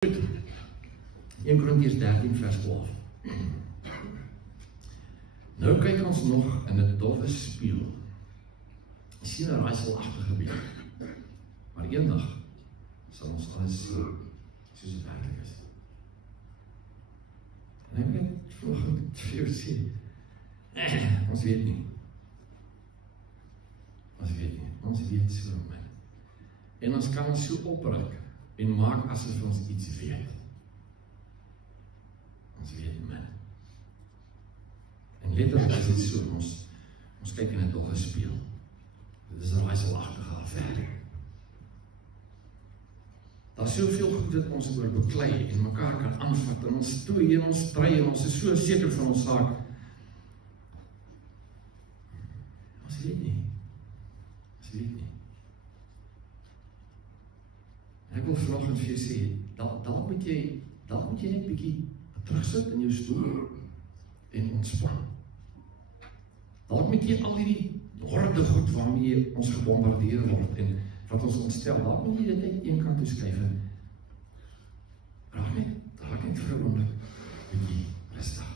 1 Korintiërs 13 vers 12. Nou kyk ons nog in 'n dowwe spieël. Jy sien 'n raaiselagtige beeld. Maar eendag sal ons alles sien soos dit werklik is. En ek het vanoggend vir jou sê, ons weet nie. Ons weet so min. En ons kan ons so opryk en maak asof ons iets weet. Ons weet min. En letterlik is dit so, ons kyk in 'n dowwe spieël. Dit is 'n raaiselagtige affære. Daar is soveel goed wat ons oor beklei en mekaar kan aanvat en ons stoei en ons stry en ons is so seker van ons saak. Ons weet nie. En ek wil vanoggend vir jou sê, dalk moet jy net bietjie terugsit in jou stoel en ontspan. Dalk moet jy al hierdie horde goed waarmee ons gebombardeer word en wat ons ontstel, dalk moet jy dit net een kant toe skuif en raak net vir 'n oomblik bietjie rustig.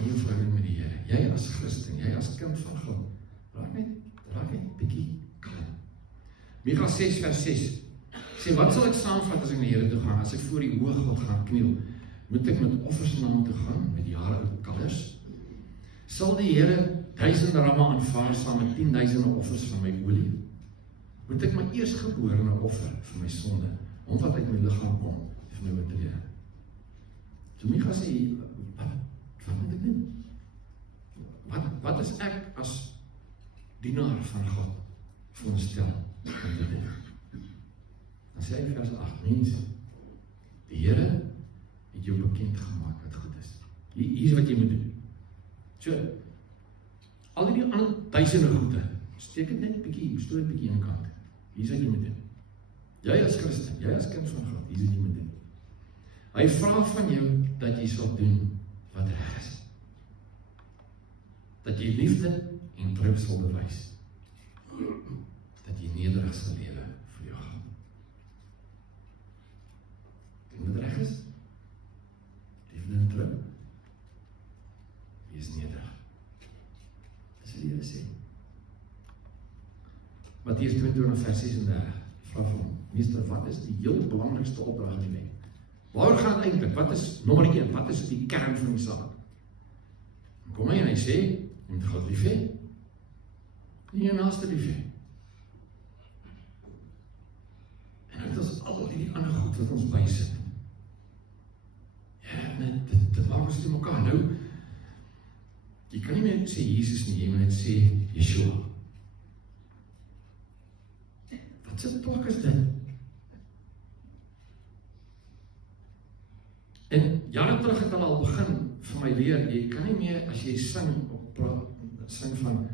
In jou verhouding met die Here, jy as Christen, jy as kind van God, raak net bietjie kalm. Micha 6 vers 6 sê, wat sal ek saamvat as ek na die Here toe gaan, as ek voor die hoë God gaan kniel? Moet ek met offers na hom toe gaan, met jare ou kalvers? Sal die Here 1000 ramme aanvaar saam met 10.000 offers van my olie? Moet ek my eerstgeborene offer vir my sonde, omdat uit my liggaam kom, vir my oortrede? So Micha sê, wat moet ek doen? Wat is ek as dienaar van God veronderstel om te doen? Dan sê hy vers 8, mense, die Here het jou bekend gemaak wat goed is. Hier is wat jy moet doen. So, al die ander duisende goede, steek het net bietjie, stoor het bietjie aan die kant. Hier is wat jy moet doen. Jy as Christen, jy as kind van God, hier is wat jy moet doen. Hy vra van jou dat jy sal doen wat reg is. Dat jy liefde en trou sal bewys. Dat jy nederig sal lewe vir jou God. Doen wat reg is. Liefde en trou. Wees nederig. Dis wat die Here sê. Matteus 22 vers 36 vra van hom, meester, wat is die heel belangrikste opdrag in die wet? Waaroor gaan het eintlik? Wat is nommer 1? Wat is die kern van die saak? Kom hy en hy sê, jy moet God lief hê. En jou naaste lief hê. En dit is al die ander goed wat ons bysit. Ja, dit maak ons te mekaar. Nou, jy kan nie meer sê Jesus nie, jy moet net sê Yeshua. Wat se plek is dit? En jare terug het hulle al begin vir my leer, jy kan nie meer, as jy sing van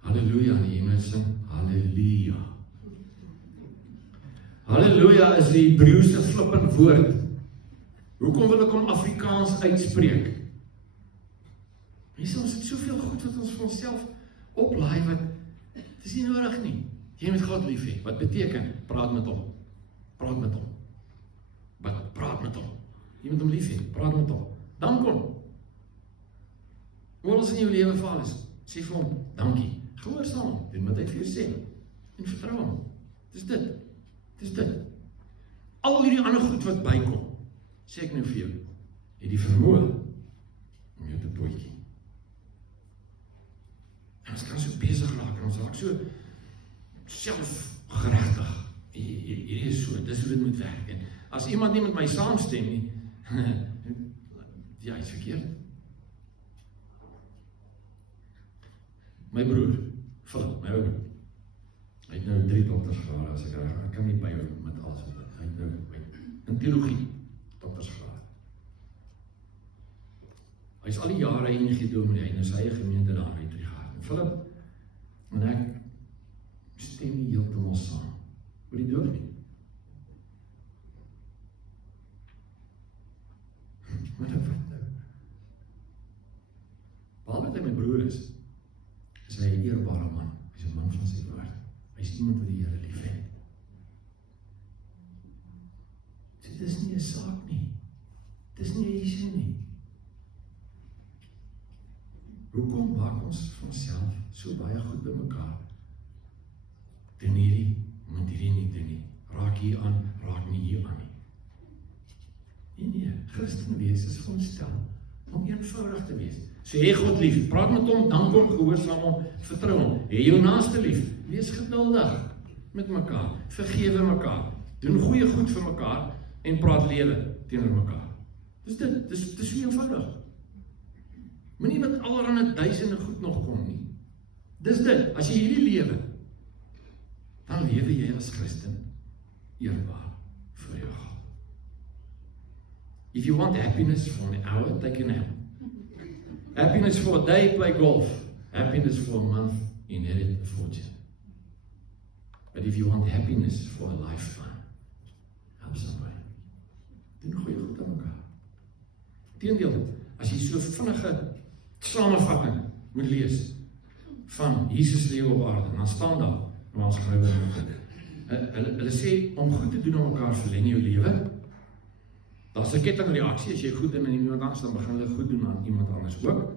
Halleluja nie, jy moet sing Halleluja. Halleluja is die Hebreëse flippend woord. Hoekom wil ek hom Afrikaans uitspreek? Mense, ons het soveel goed wat ons vir onsself oplaai, wat, het is nie nodig nie. Jy moet God lief hê. Wat beteken? Praat met hom. Praat met hom. Wat? Praat met hom. Jy moet hom lief hê. Praat met hom. Dank hom. Hoe ons in jou lewe val is, sê vir hom, dankie. Gehoorsaam hom. Doen wat hy vir jou sê. En vertrou hom. Dis dit. Dis dit. Al hierdie ander goed wat bykom, sê ek nou vir jou, het die vermoë om jou te boetjie. En ons kan so besig raak, en ons raak so selfgerechtig. Hier is so, dis hoe dit moet werk. En as iemand nie met my saamstem nie, ja, is verkeerd. My broer, Philip, my ouer, hy het nou 3 dokters gehad, as ek reg, ek kan nie byhou met alles wat hy het nou in theologie dokters gehad. Hy is al die jare enige dominee, hy het nou sy eie gemeente daar uit gehad. En Philip, en ek stem nie heeltemal saam. Oor die dood nie. Maar wat nou? Behalwe dat hy my broer is hy 'n eerbare man. Hy is 'n man van sy woord. Hy is iemand wat die Here lief het. dis nie 'n saak nie. Dis nie 'n issue nie. Hoekom maak ons van onsself so baie goed by mekaar? Doen hierdie, moet hierdie nie doen nie. Raak hier aan, raak nie hier aan nie. Nee, Christen wees is veronderstel om eenvoudig te wees. So hê God lief, praat met hom, dank hom, gehoorsaam hom, vertrou hom. Hê jou naaste lief, wees geduldig met mekaar, vergewe mekaar, doen goeie goed vir mekaar en praat lewe teenoor mekaar. Dis dit, dis so eenvoudig. Moenie met allerhande duisende goed nog kom nie. Dis dit, as jy hierdie lewe, dan lewe jy as Christen eerbaar vir jou God. If you want happiness for an hour, take a nap. Happiness for a day, play golf. Happiness for a month, inherit a fortune. But if you want happiness for a lifetime, help somebody. Doen goeie goed aan mekaar. Teendeel, as jy so vinnige samevatting moet lees van Jesus lewe op aarde, dan staan daar, waar skrywe hulle sê, om goed te doen aan mekaar verleng jou lewe. Daar's 'n kettingreaksie, as jy goed doen aan iemand anders, dan begin hulle goed doen aan iemand anders ook.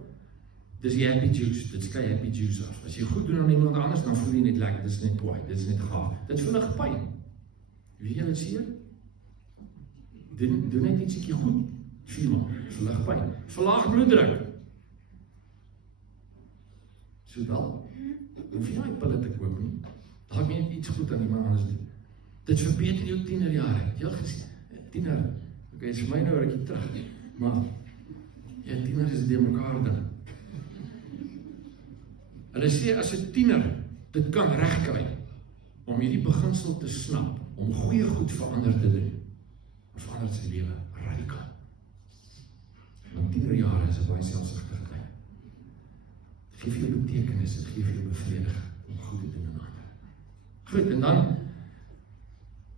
Dis die happy juice, dit skei happy juice af. As jy goed doen aan iemand anders, dan voel jy net lekker, dit is net mooi, dit is net gaaf. Dit voel pyn. Weet jy wat sê? Doen net iets ekie goed. Verlaag pyn. Verlaag bloeddruk. So wel, hoef jy nie pille te koop nie. Daar moet iets goed aan iemand anders doen. Dit verbeter jou tienerjare. Jy gesê, tiener, okay, is vir my nou 'n rukkie terug, maar jy tiener is die mekaar ding. Hulle sê as 'n tiener dit kan regkry om hierdie beginsel te snap, om goeie goed verander te doen, verander sy lewe radikaal. Want tienerjare is 'n baie selfsugtige tyd. Dit gee vir jou betekenis, dit gee vir jou bevrediging om goed te doen aan ander. Goed, en dan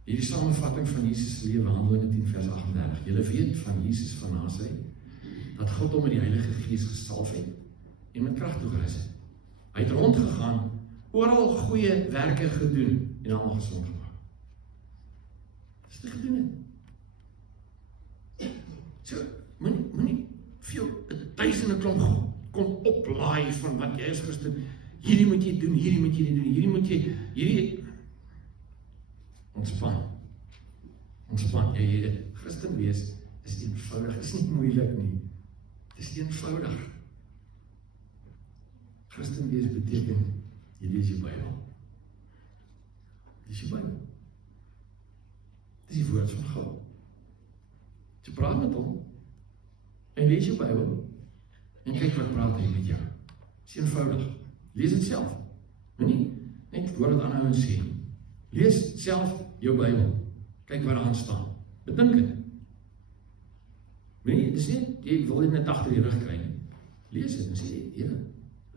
hierdie samevatting van Jesus se lewe, Handelinge 10 vers 38. Julle weet van Jesus van Nasaret dat God hom met die Heilige Gees gesalf het en met krag toegerus het. Hy het rondgegaan, oral goeie werke gedoen en almal gesond gemaak. Dis te gedoen het. So, moenie vir jou 'n duisende klomp kom oplaai van wat jy is Christen. Hierdie moet jy doen, hierdie moet jy doen, hierdie moet jy, hierdie ontspan. Ontspan. Jy Christen wees is eenvoudig, is nie moeilik nie. Dis eenvoudig. Christen wees beteken, jy lees jou Bybel. Dis jou Bybel. Dis die woord van God. Jy praat met hom, en lees jou Bybel, en kyk wat praat hy met jou. Dis eenvoudig. Lees dit self. Moenie net hoor wat ander ouens sê. Lees self jou Bybel. Kyk wat daar staan. Bedink dit. Moenie, dis net, jy wil dit net agter die rug kry nie. Lees dit en sê, Here,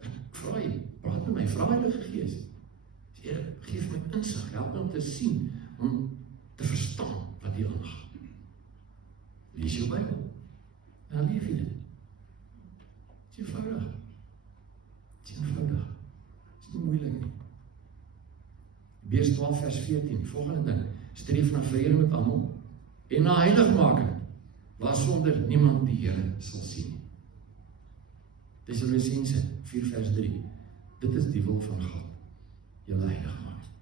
ek vra jy, praat met my, vra Heilige Gees. Here, geef my insig, help my om te sien, om te verstaan wat hier aangaan. Lees jou Bybel. En dan leef jy dit. Het is eenvoudig. Het is eenvoudig. Het is nie moeilik nie. Hebreërs 12 vers 14, volgende ding. Streef na vrede met almal en na heiligmaking, waarsonder niemand die Here sal sien. Tessalonisense 4 vers 3. Dit is die wil van God. Julle heiligmaking.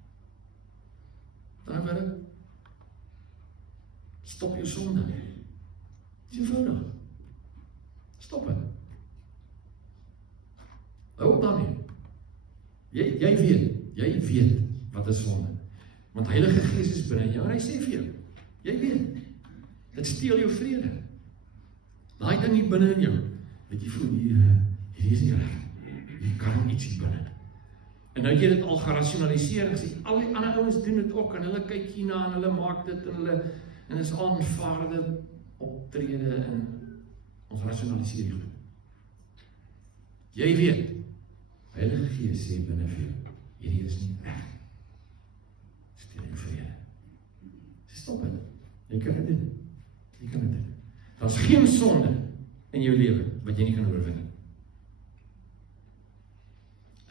Dan word stop jou sonde. Dit is eenvoudig. Stop het. Hou op daarmee. Jy weet wat is sonde. Want Heilige Gees is binne jou en hy sê vir jou, jy weet, dit steel jou vrede. Daai ding hier binne in jou, dat jy voel, hier is nie reg, hier kan iets hier binne. En nou jy dit al gerationaliseer en gesê, al die ander ouens doen dit ook, en hulle kyk hierna en hulle maak dit, en is aanvaarde optrede en ons rationaliseer die goed. Jy weet, Heilige Gees sê binne vir jou, hierdie is nie reg. Steel jou vrede. Stop het. Jy kan dit doen. Jy kan dit doen. Daar is geen sonde in jou lewe wat jy nie kan oorwin.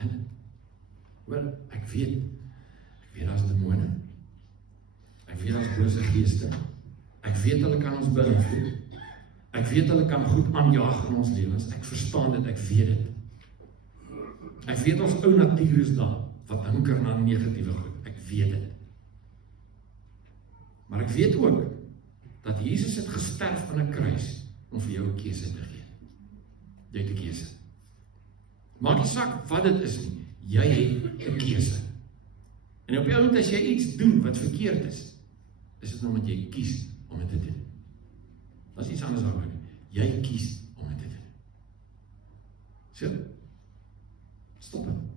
En, wel, ek weet daar is demone. Ek weet daar is bose geeste. Ek weet hulle kan ons beïnvloed. Ek weet hulle kan goed aanjaag in ons lewens. Ek verstaan dit, ek weet dit. Ek weet ons ou natuur is daar, wat hinker na negatiewe goed. Ek weet dit. Maar ek weet ook, dat Jesus het gesterf aan 'n kruis, om vir jou 'n keuse te gee. Jy het 'n keuse. Maak nie saak wat dit is nie, jy het 'n keuse. En op die oomblik as jy iets doen wat verkeerd is dit omdat jy kies om dit te doen. Dat is iets anders daaroor. Jy kies om dit te doen. So, stop het. Dit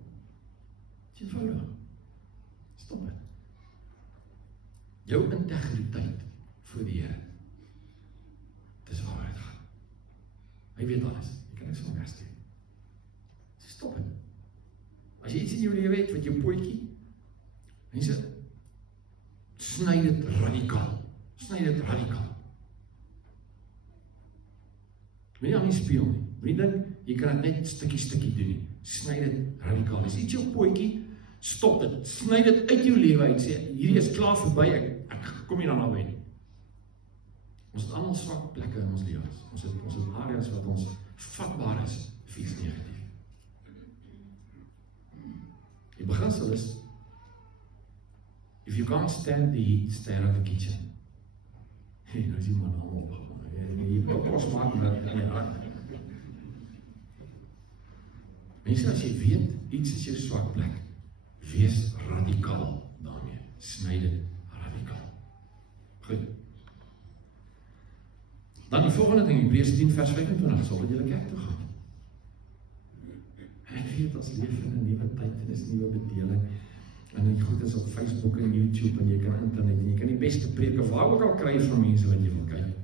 is eenvoudig. Stop het. Jou integriteit voor die Here. Dis waar het gaan. Hy weet alles. Jy kan niks van wegsteek. So stop het. As jy iets in jou lewe het wat jou pootjie, mense, sny dit radikaal. Sny dit radikaal. Moenie aan die speel nie. Moenie dink, jy kan dit net stukkie doen nie. Sny dit radikaal. As iets jou pootjie, stop dit. Sny dit uit jou lewe uit. Sê, hierdie is klaar verby, ek kom nie daarna by nie. Ons het allemaal swak plekke in ons lewens. Ons het areas wat ons vatbaar is vir iets negatief. Die beginsel is, if you can't stand the heat, stay out of the kitchen. Hey, nou is die man allemaal opgegaan. Jy pas maak met mense, as jy weet, iets is jou swak plek, wees radikaal daarmee. Sny dit radikaal. Goed. Dan die volgende ding, Hebreërs 10 vers 25, sal dit julle kerk toe gaan. Ek weet, ons leef in 'n nuwe tyd, en is nuwe bedeling, en die goed is op Facebook en YouTube, en jy kan internet, en jy kan die beste preke, waar ook al kry van mense wat jy wil kyk.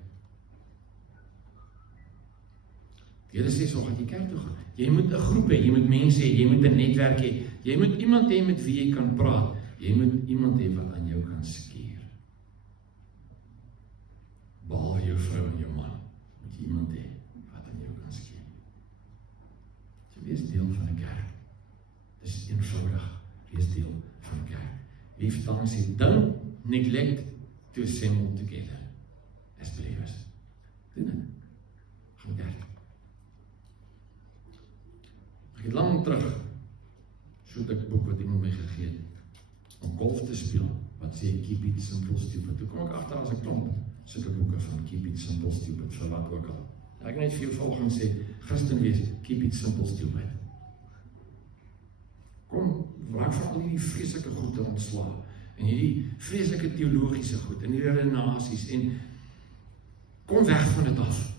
Die Here sê, so gaan jy kerk toe gaan. Jy moet 'n groep hê, jy moet mense hê, jy moet 'n netwerk hê, jy moet iemand hê met wie jy kan praat, jy moet iemand hê wat aan jou kan skeer. Behalwe jou vrou en jou man, moet jy iemand hê wat aan jou kan skeer. So wees deel van 'n kerk. Dit is eenvoudig, wees deel van 'n kerk. Lief dan sê, don't neglect to assemble together as believers. Doen dit. Gaan kerk. Ek het lang terug, so 'n boek wat iemand my gegee het, om golf te speel, wat sê, keep it simple, stupid. Toe kom ek agter as 'n klomp, sulke boeke van keep it simple, stupid, vir wat ook al. Ek net vir volgens sê, Christen wees, keep it simple, stupid. Kom, raak van al die vreeslike goede ontslaan, en hierdie vreeslike theologiese goed, en hierdie renasies, en kom weg van dit af.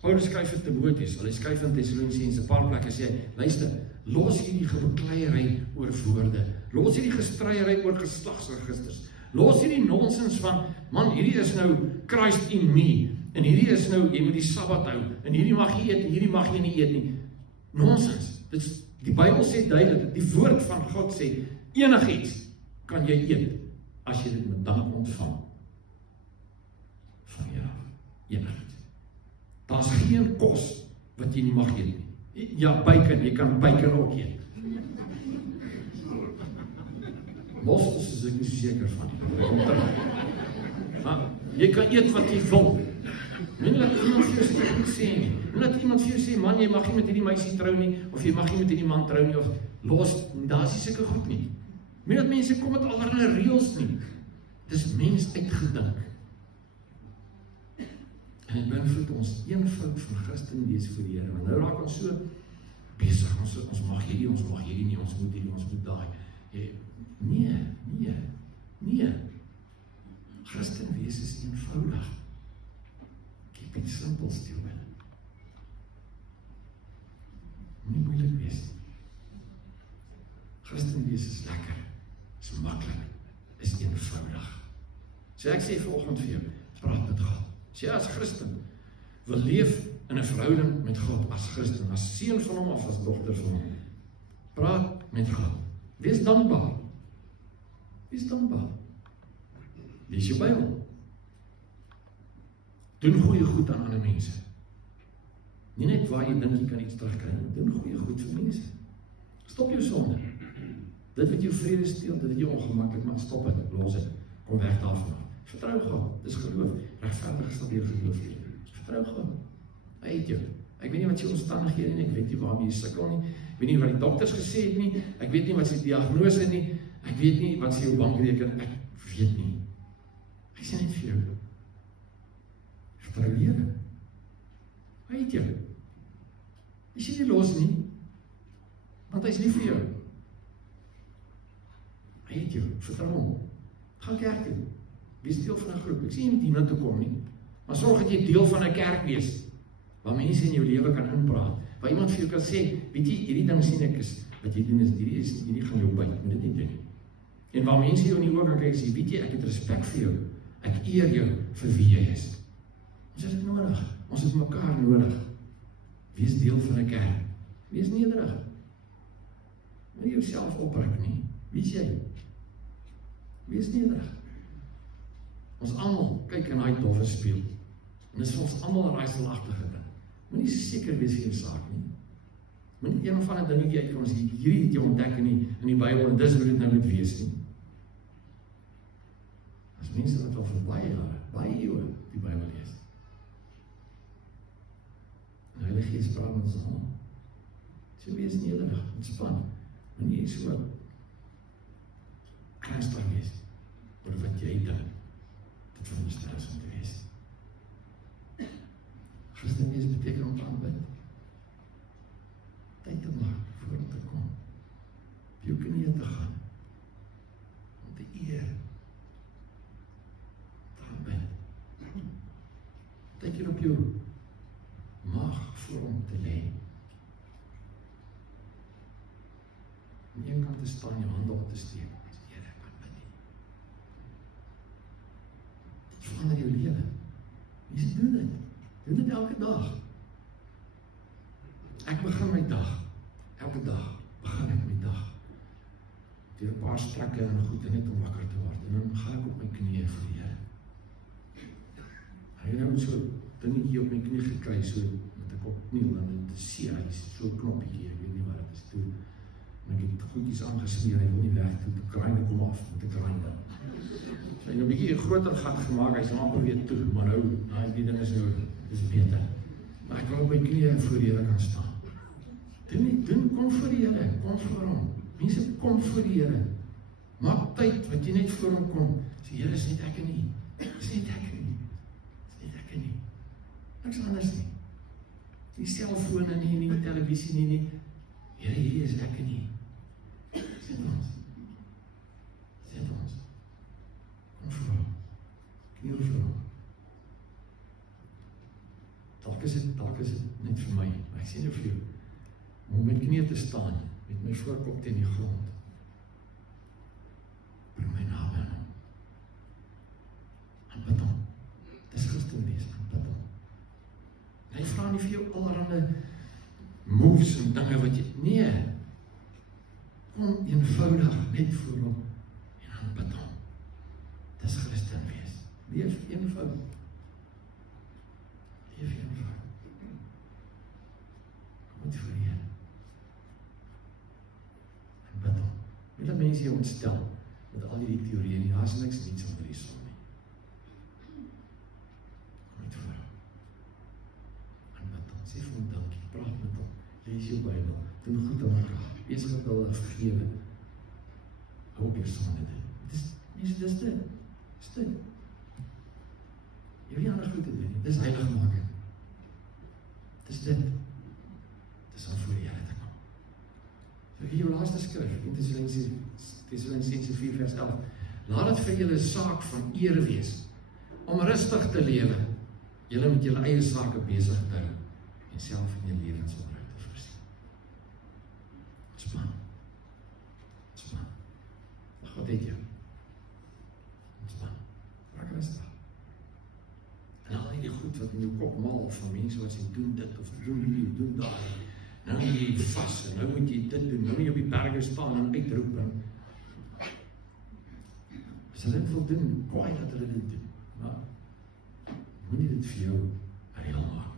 Paulus skryf vir Timoteus, hy skryf in Tessalonisense 'n paar plekke, sê, luister, los hierdie gebekleierery oor woorde, los hierdie gestryery oor geslagsregisters, los hierdie nonsens van, man, hierdie is nou Christ in me, en hierdie is nou, jy moet die Sabbat hou, en hierdie mag jy eet, en hierdie mag jy nie eet nie. Nonsens. Die Bybel sê duidelik, die woord van God sê, enigiets kan jy eet, as jy dit met dank ontvang, van jou af. Enigiets. Daar is geen kos, wat jy nie mag eet nie. Ja, bacon, jy kan bacon ook eet. Mossels is ek nie so seker van. Jy kan eet wat jy wil. Moenie laat iemand vir jou sê nie. Moenie laat iemand vir jou sê, man, jy mag nie met hierdie meisie trou nie, of jy mag nie met hierdie man trou nie, of los, daar is nie sulke goed nie. Moenie dat mense kom met allerlei reëls nie. Dis mens uitgedink. En het beïnvloed ons eenvoud van Christen wees vir die Here. Want nou raak ons so besig, ons mag hierdie nie, ons moet hierdie, ons moet daai. Nee. Christen wees is eenvoudig. Keep it simple, stupid. Nie moeilik wees. Christen wees is lekker, is maklik, is eenvoudig. So ek sê vanoggend vir jou, praat met God. Sê as Christen wil leef in 'n verhouding met God, as Christen, as seun van hom of as dogter van hom, praat met God. Wees dankbaar. Wees dankbaar. Lees jou Bybel. Doen goeie goed aan ander mense. Nie net waar jy dink jy kan iets terugkry, doen goeie goed vir mense. Stop jou sonde. Dit wat jou vrede steel, dit wat jou ongemaklik maak, stop het, los het. Kom weg daarvan. Vertrou God, dis geloof. Regverdig sal deur geloof leef. Vertrou God. Hy het jou. Ek weet nie wat sy omstandighede nie, ek weet nie waarmee jy sukkel nie, ek weet nie wat die dokters gesê het nie, ek weet nie wat sy diagnose nie, ek weet nie wat sy jou bankrekening, ek weet nie. Hy sê net vir jou. Vertrou die Here. Hy het jou. Hy sê nie los nie, want hy is nie vir jou. Hy het jou, vertrou hom. Gaan kerk toe. Wees deel van 'n groep. Ek sê jy moet hierna toe kom nie, maar sorg dat jy deel van 'n kerk wees, waar mense in jou lewe kan inpraat, waar iemand vir jou kan sê, weet jy, hierdie ding sien ek is, wat jy doen is, hierdie gaan jou byt, moet dit nie doen nie. En waar mense jou in die oë kan kyk, sê, weet jy, ek het respek vir jou, ek eer jou vir wie jy is. Ons het dit nodig, ons het mekaar nodig. Wees deel van 'n kerk, wees nederig. Moenie jouself oprig nie, wie is jy? Wees nederig. Ons almal kyk in daai dowwe spieël. En dis vir ons almal 'n raaiselagtige ding. Moenie seker wees vir jou saak nie. Moenie een van 'n dingetjie uitkom as hierdie het jy ontdek in die Bybel en dis hoe dit nou moet wees nie. As mense wat al vir baie eeue die Bybel lees. En die Heilige Gees praat met ons almal. So wees nederig, ontspan. Moenie so ernstig wees oor wat jy dink. Dit veronderstel is om te wees. Christen wees beteken om te aanbid. Tyd te maak voor om te kom. Op jou knieë te gaan. Om te eer. Te aanbid. Tyd op jou maag voor om te lê. Aan een kant te staan, jou hande op te steek. Here, ek aanbid nie. Dit verander jou lewe. Wie doen dit? Doen dit elke dag. Ek begin my dag. Elke dag begin ek my dag. Deur 'n paar strakke en goed net om wakker te word. En dan gaan ek op my knieë vir die Here. Hy het so dingetjie op my knie gekry, so met 'n kop kniel en dit sien hy so 'n knoppie, ek weet nie wat dit is toe. En ek het goedjies aangesmeer, hy wil nie weg toe, die kraai kom af met 'n kraai dan. So hy het 'n bietjie 'n groter gat gemaak, hy's amper weer toe, maar nou, die ding is nou, dis beter. Maar ek wil op my knieë voor die Here kan staan. Doen, kom voor die Here, kom voor hom. Mense, kom voor die Here. Maak tyd wat jy net voor hom kom. Sê, Here, is net ek en nie. Is net ek en nie. Is net ek en nie. Niks anders nie. Die selfone nie, die televisie nie. Here, hierdie is ek en nie. Sê ons. Sê ons. Kom voor hom. Kniel voor hom. Dalk is dit net vir my, maar ek sê nou vir jou, om met knieë te staan, met my voorkop teen die grond, bring my naam aan hom. Aanbid hom. Dis Christen wees, aanbid hom. Hy vra nie vir jou allerhande moves en dinge wat jy, nee, kom eenvoudig net voor hom en aanbid hom. Dis Christen wees. Leef eenvoudig. Leef eenvoudig. Kom met voor die Here. En bid hom. Nie dat mense jou ontstel met al die teorieën nie, daar is niks niets onder die son nie. Kom met voor hom. En bid hom. Sê vir hom dankie, praat met hom. Lees jou Bybel. Doen goed aan mekaar. Wees met hulle vergewe. Hou op jou sonde dit. Dis dit. Dis dit. Jy wil nie ander goed te doen nie. Dis heilig maak. Dis dit. Dis om voor die Here te kom. So hier jou laaste skrif, Tessalonisense 4 vers 11. Laat dit vir julle 'n saak van eer wees, om rustig te lewe. Julle met julle eie sake besig te hou, en self in jou lewensonderhoud te voorsien. Ontspan. Ontspan. God het jou. Ontspan. Raak rustig. En al die goed wat in jou kop mal van mense wat sê, doen dit, of doen hierdie, doen daar. Nou moet jy vas, en nou moet jy dit doen, nou moet jy op die berge staan en uitroep. As hulle dit wil doen, kwaai dat hulle dit doen. Maar, moet nie dit vir jou reël maak.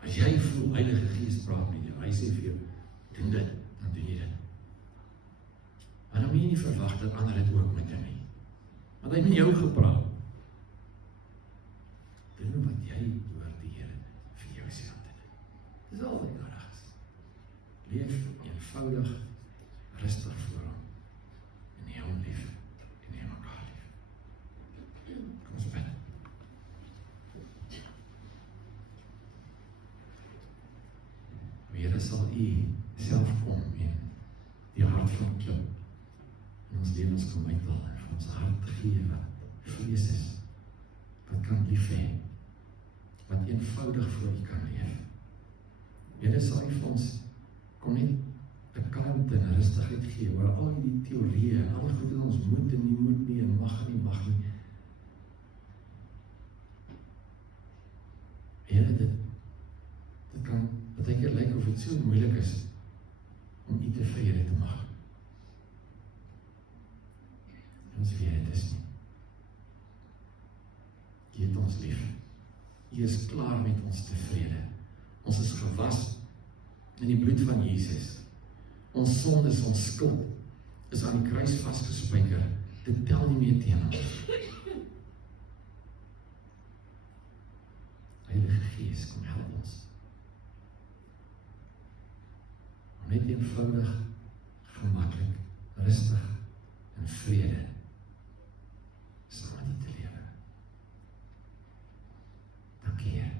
As jy voel, Heilige Gees praat met jou, hy sê vir jou, doen dit, dan doen jy dit. Maar dan moet jy nie verwag dat ander het ook met jou nie. Want hy het met jou gepraat. Doen wat jy oor die Here vir jou sê aan te doen. Dis al wat nodig is. Leef eenvoudig, rustig voor hom. En hê hom lief. En hê mekaar lief. Kom ons bid. Here, sal U self kom en die hart van klip in ons lewens kom uithaal en vir ons hart gee wat vlees is, wat kan lief hê, wat eenvoudig voor U kan leef. Here, sal U vir ons kom net 'n kalmte en rustigheid gee oor al die teorieë en al goed wat ons moet en nie moet nie en mag nie. Here, dit kan baie keer lyk of dit so moeilik is om U tevrede te maak. Ons weet dit is nie. U het ons lief. U is klaar met ons tevrede. Ons is gewas in die bloed van Jesus. Ons sondes, ons skuld is aan die kruis vasgespijker. Dit tel nie meer teen ons. Heilige Gees, kom help ons. Om net eenvoudig, gemaklik, rustig en vrede saam met U te lewe. Dankie, Heer.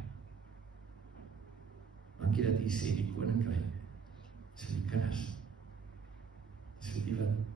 Dankie dat U sê die koninkryk is vir die kinders. Dis vir die wat